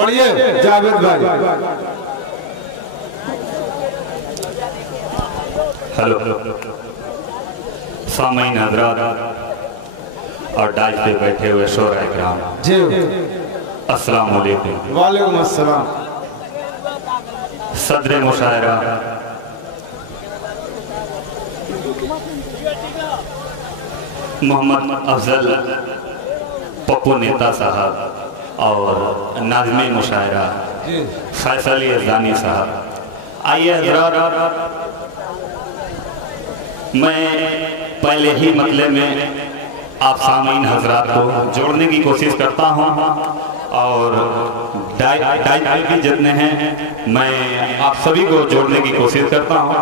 पढ़िए जावेद भाई। हेलो सामीन हज़रात और डाइस पे बैठे हुए शोरा इकराम जी, अस्सलाम वालेकुम। वालेकुम अस्सलाम। सदर मुशायरा मोहम्मद अफजल पप्पू नेता साहब और नाज़िम मुशायरा फैसल यज़दानी साहब, आइए हज़रात, मैं पहले ही मतले में आप सामीन हज़रात को जोड़ने की कोशिश करता हूं और डाइट भी जितने हैं मैं आप सभी को जोड़ने की कोशिश करता हूं।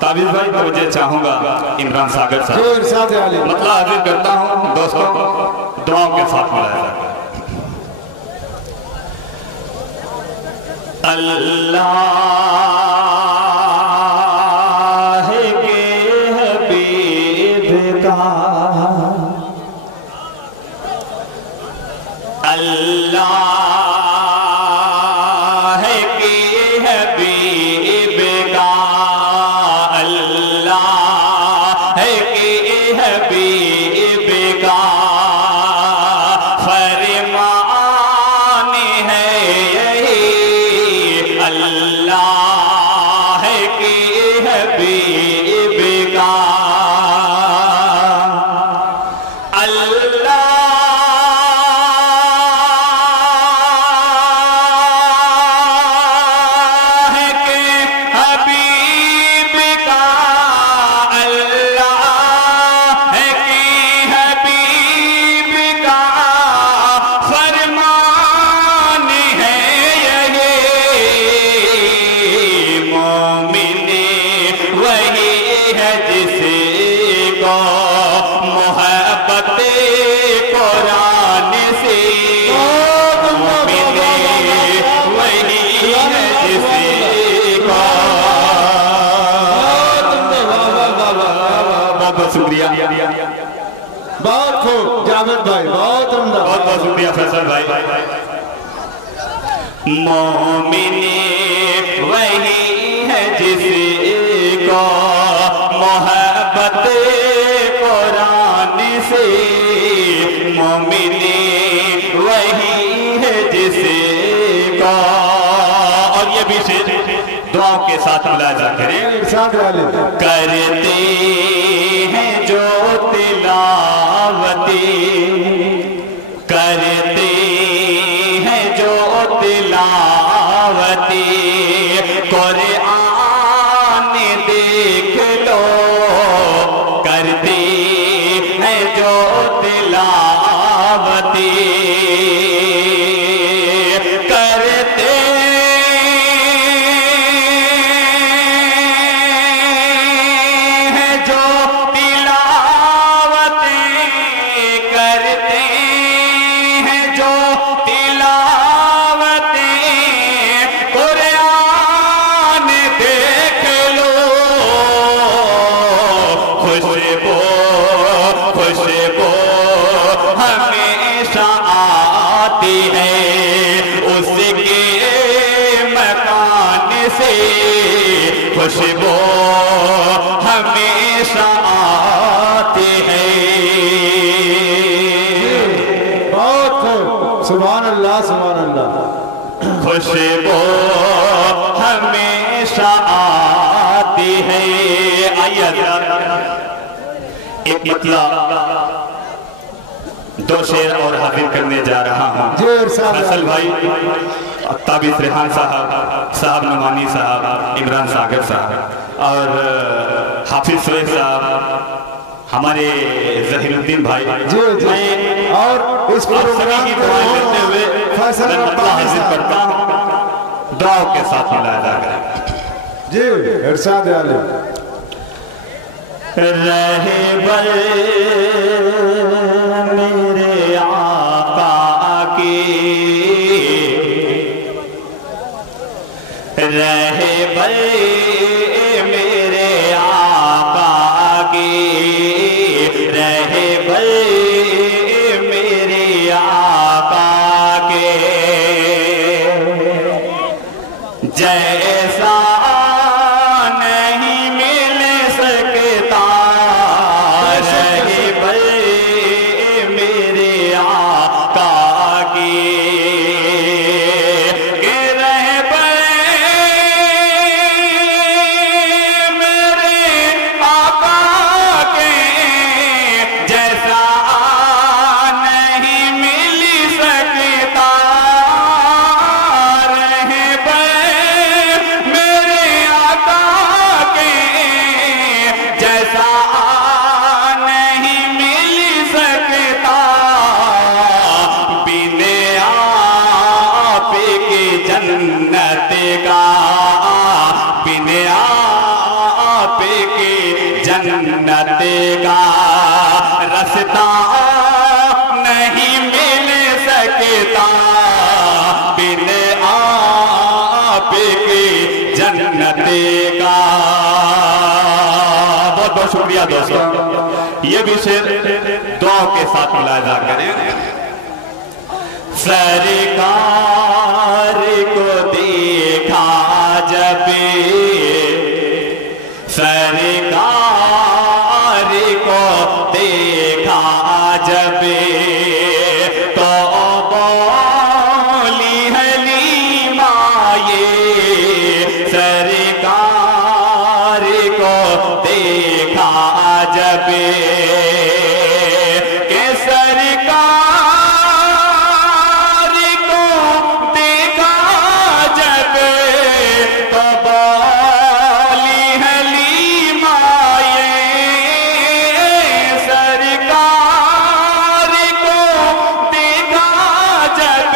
ताबिज़ भाई तो मुझे चाहूँगा इमरान सागर साहब मतलब हाजिर करता हूँ दोस्तों, दुआओं के साथ मिलाया जाए। अल्लाह के हबीब का अल्लाह के हबीब का अल्लाह के हबीब का फरमान है यही, अल्लाह के हबीब का अल्लाह शुक्रिया, बहुत खूब जावेद भाई, बहुत उम्दा, बहुत बहुत शुक्रिया फैसल भाई। मोमिने वही है जिसको मोहब्बत कुरान से, मोमिने वही है जिसको, और ये भी दुआओं के साथ मुलाजा करें, करते हैं जो तिलावती, करते हैं जो तिलावती, कुरान देख लो, करते हैं जो तिलावती, करते खुशबू हमेशा आती है। बहुत सुभान अल्लाह, सुभान अल्लाह। खुशबू हमेशा आती है। आइए एक मतलब दो शेर और हाजिर करने जा रहा हूँ। फैसल भाई, ताबिज़ रेहान साहब नुमानी साहब, इमरान सागर साहब और हाफिज सुरेश साहब, हमारे जहीरुद्दीन भाई जी जी, और इस प्रोग्राम की दुआ करते हुए फैसल हाजिर करता हूँ, दुआओं के साथ मिलाया जाएगा। जी इरशाद आले रहे बल मेरे आका की, रहे बल मेरे आका की, रहे बल मेरे आका के, बहुत शुक्रिया दोस्तों। ये भी शेर दुआ के साथ मुलाहिजा करें। सरकार को देखा जब, सरकार को देखा जब, तो बोली हलीमा ये सरकार को देखा जब, के सरकार को देखा जब, तो बोली हलीमा ये सरकार को देखा जब,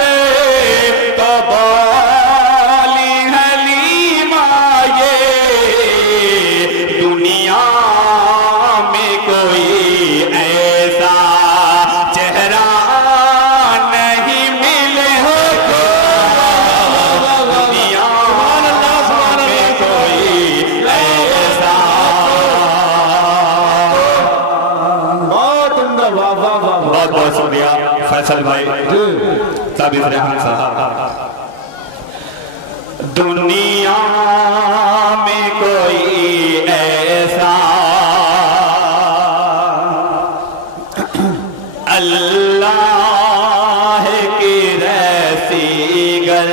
तो बोली हलीमा ये दुनिया में कोई ऐसा चेहरा नहीं मिले हो, दुनिया में कोई ऐसा। बहुत उम्दा, वाह वाह वाह। बहुत बहुत शुक्रिया फैसल भाई, साबित रहमान साहब। दुनिया में कोई ऐसा अल्लाह की रसीगर,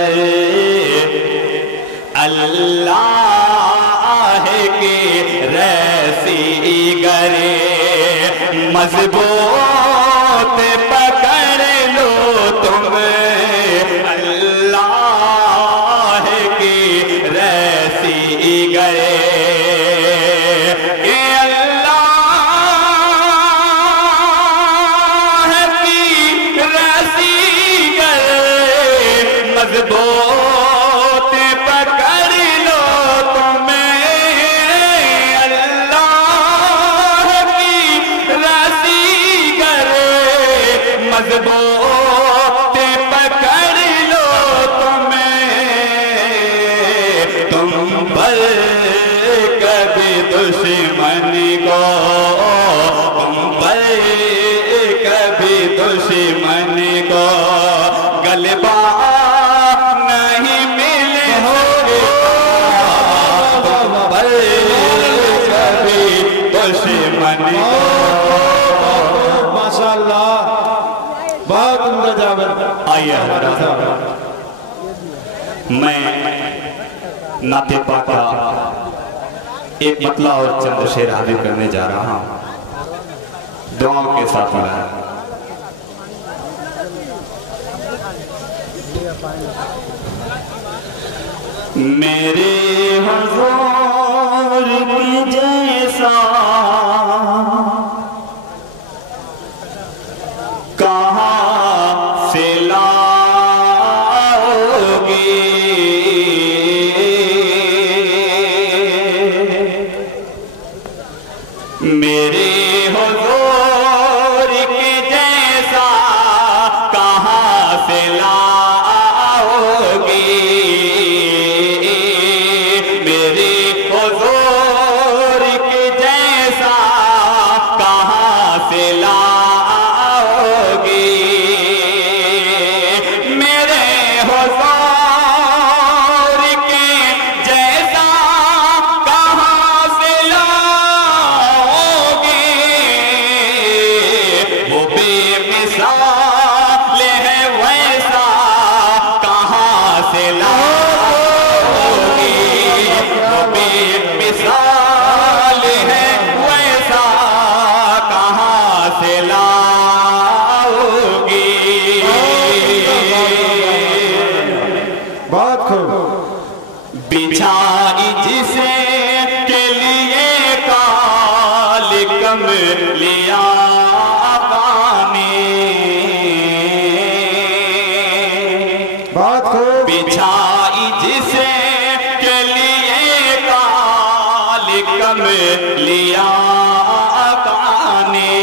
अल्लाह की रसीगर, मजबूत पकड़ लो तुम अल्लाह की रसीगर, ये अल्लाह की रसीगर, मजबूत पकड़ लो तुम अल्लाह की रसीगर, मजबूत पकड़ लो तुम पर कभी दुश्मन को, तुम पर कभी दुश्मन को गलबा नहीं मिले होगे, तुम पर कभी दुश्मन को। माशाअल्लाह, बहुत उम्दा जावेद। आइए मैं नाते पाक का एक मतला और चंद शेर हाजिर करने जा रहा हूँ, दुआओं के साथ मिला। मेरे हुजूर की जैसा कहाँ से लाओगे, मेरे हुजूर के जैसा कहाँ से लाओगे, मेरे हुजूर के जैसा कहाँ से लाओगे, मेरे हुजूर के जैसा कहाँ से लाओगे, वो बेमिसाल है वैसा कहाँ से लाओगे, वो बेमिसाल है वैसा कहाँ से लाओगे। बहुत खूब। बिछाई जिसे के लिए काल कम लिया बहुत खूब। बिछाई जिसे के लिए काल कम लिया काने,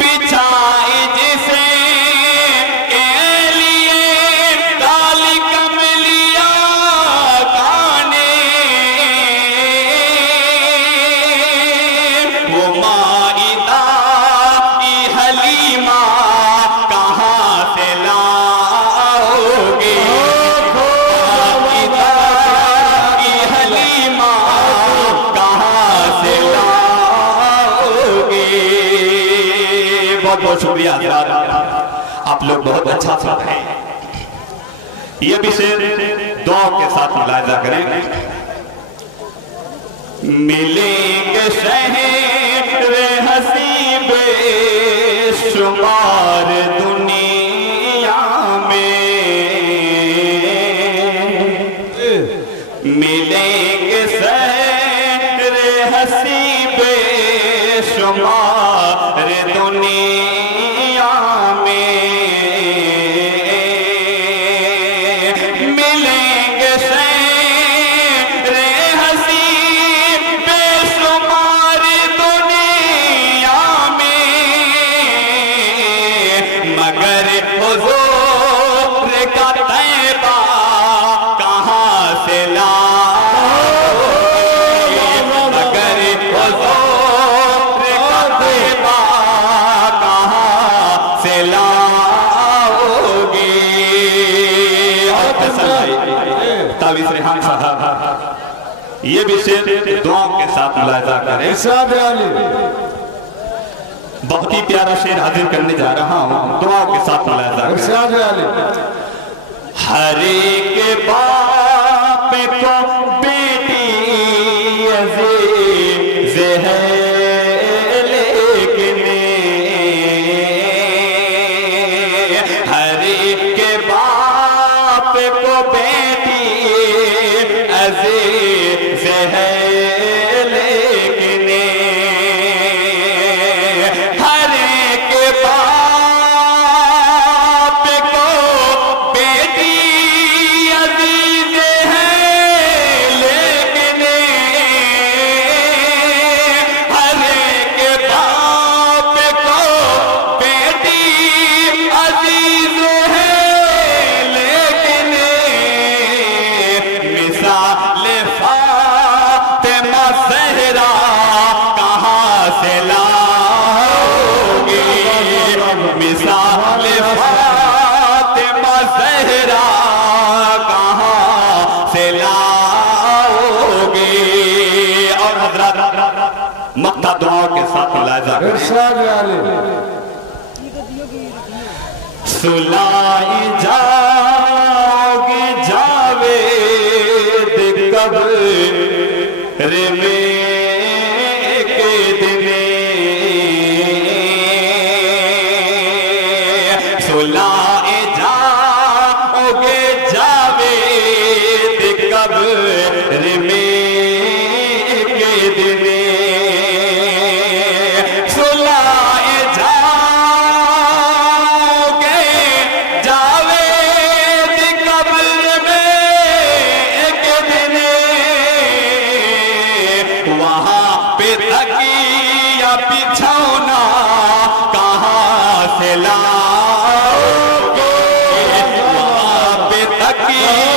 बिछाई जिसे के लिए काल कम लिया काने, बहुत बहुत शुक्रिया हज़रात, आप लोग बहुत अच्छा सुन रहे हैं। ये भी शेर दुआ के साथ मुलाहिजा करें। मिलेंगे शहर हसी बेशुमार दुनिया में, मिलेंगे शहर हसी बेशुमार दुनिया में, मिलेंगे शहर हसी बेशुमार दुनिया में, मगर हुजूर का तैबा कहाँ से लाओगे, मगर हुजूर का तैबा कहाँ से लाओगे। और तावीज़ रेहान साहब ये भी शेर दुआओं के साथ मुलाहिजा करें। बहुत ही प्यारा शेर हाजिर करने जा रहा हूँ, दुआओं के साथ मुलाहिजा करें। हर एक बाप को बेटी अज़ीज़ है, लेकिन हर एक बाप को बेटी अज़ीज़ है, लेकिन हर एक बाप को बेटी अज़ीज़ है, लेकिन हर एक बाप को बेटी अज़ीज़ है, लेकिन मिसाल फातिमा ज़हरा कहाँ से लाओगे, मिसाल फातिमा ज़हरा कहाँ से लाओगे। और हज़रात मक्ता दुआओं के साथ मुलाहिजा करें। सुलाई जाओगे जावेद कब्र में के दिन, सुलाई जाओगे जावेद कब्र में के दिन, सुलाए जाओगे जावेद कब्र में एक दिन, वहाँ पे तकिया बिछौना कहाँ से लाओगे, वहाँ पे तकिया